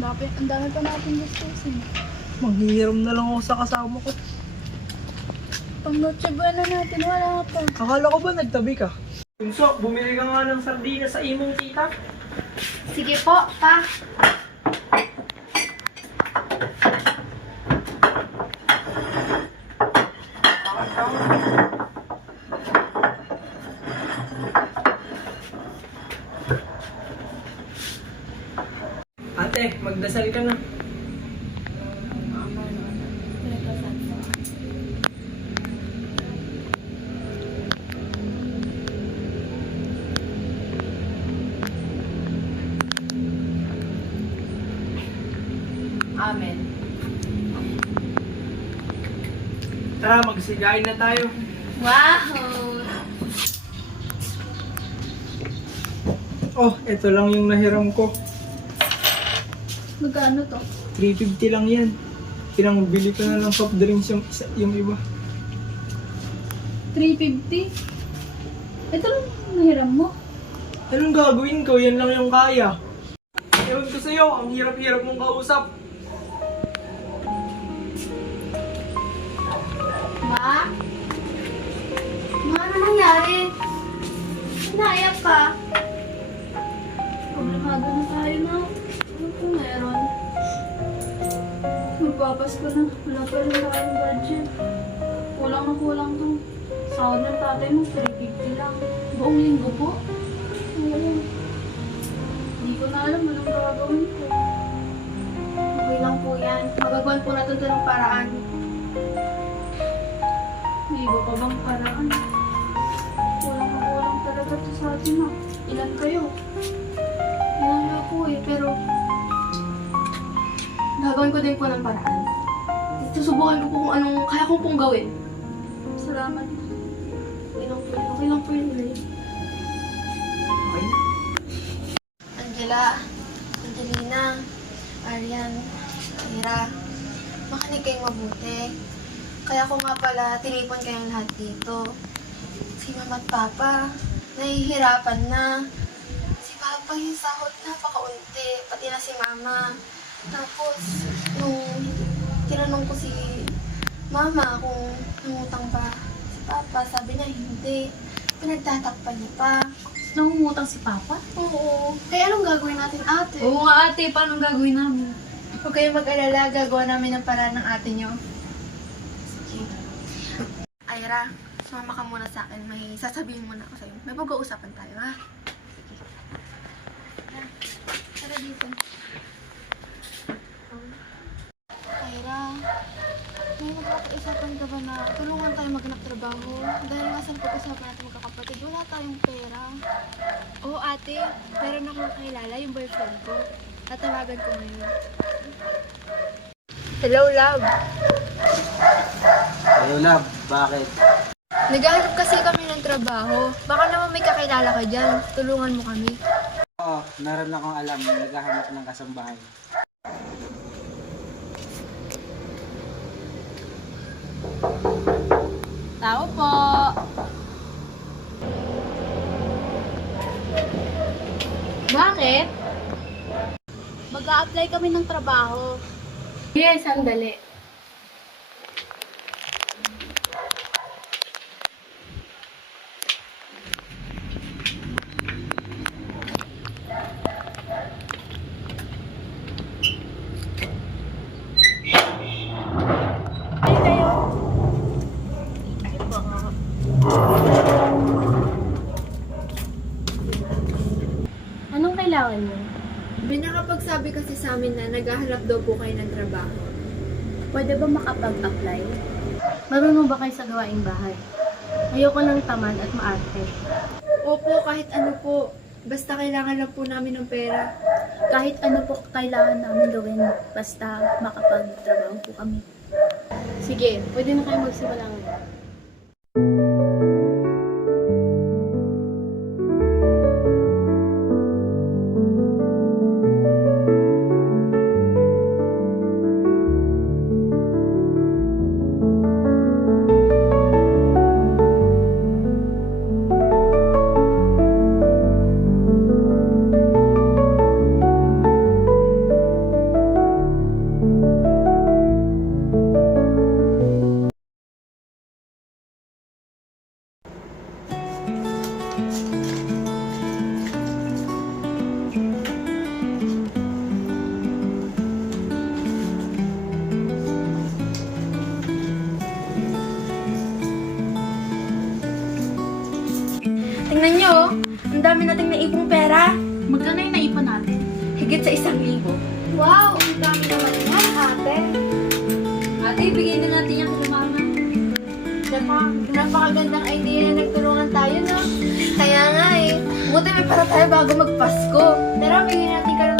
Ang dami pa natin gustusin. Manghihiram na lang ako sa kasama ko. Pang Noche Buena natin, wala pa. Akala ko ba nagtabi ka? Bunso, bumili ka nga ng sardinas sa imong tita. Sige po, pa. Ate, magdasal ka na. Amen. Tara, magsigain na tayo. Wow! Oh, ito lang yung nahiram ko. Magkano to? 350 lang yan. Pinangbili ko na ng soft drinks yung iba. 350? Ito lang nahiram mo. Anong gagawin ko? Yan lang yung kaya. Ewan ko sa'yo, ang hirap-hirap mong kausap. Ma? Ma, ano nangyari? Naiyak ka? Problemado na tayo na. Ano po meron? Magpapasko na. Wala pa rin tayong budget. Kulang na kulang to. Sahod ng tatay mo, 350 lang. Buong linggo po? Oo. Hindi ko na alam anong gagawin ko. Okay lang po yan. Magagawan po natin ito ng paraan. May iba pa bang paraan? Kulang na kulang talaga ito sa atin ha. Ilan kayo? Ilan na po eh, pero gagawin ko din po ng paraan. Susubukan ko po kung anong kaya ko pong gawin. Salamat. Okay lang po yun, Ray. Okay? Angela, Angelina, Arian, Ira, makinig kayong mabuti. Kaya ko nga pala tinipon kayong lahat dito. Si Mama at Papa, nahihirapan na. Si Papa yung sahod napakaunti, pati na si Mama. Tapos, nung tinanong ko si Mama kung nangutang ba si Papa, sabi niya hindi. Pinagtatakpan niya pa. Nangungutang si Papa? Oo. Kaya anong gagawin natin, ate? Oo nga ate, paano gagawin namin? Huwag kayong mag-alala, gagawa namin ng paraan ng ate nyo. Sige. Ira, sumama ka muna sa akin. May sasabihin muna ako sa'yo. May pag-uusapan tayo, ha? Sige. Tara dito. Ira, may nagkakaisapan ka ba na tulungan tayo maghanap trabaho? Dahil nga sa pag-usapan natin magkakapatid, wala tayong pera. Oo ate, meron akong kakilala yung boyfriend ko. Tatawagan ko ngayon. Hello, love. Hello, love. Bakit? Naghahanap kasi kami ng trabaho. Baka naman may kakilala ka dyan. Tulungan mo kami. Oo, meron akong alam. Naghahanap ng kasambahay. Tao po! Bakit? Mag-a-apply kami ng trabaho. Yes, sandali. Anong kailangan mo? May nakapagsabi kasi sa amin na naghahanap daw po kayo ng trabaho. Pwede ba makapag-apply? Marunong ba kayo sa gawaing bahay? Ayoko lang tamad at maarte. Opo, kahit ano po. Basta kailangan lang po namin ng pera. Kahit ano po kailangan namin gawin, basta makapag-trabaho po kami. Sige, pwede na kayo magsimula ngayon. Ate, bigyan na natin yung kay Mama. Napakagandang idea na nagtulungan tayo, no? Kaya nga eh. Buti may para tayo bago magpasko. Tara, bigyan natin ka ng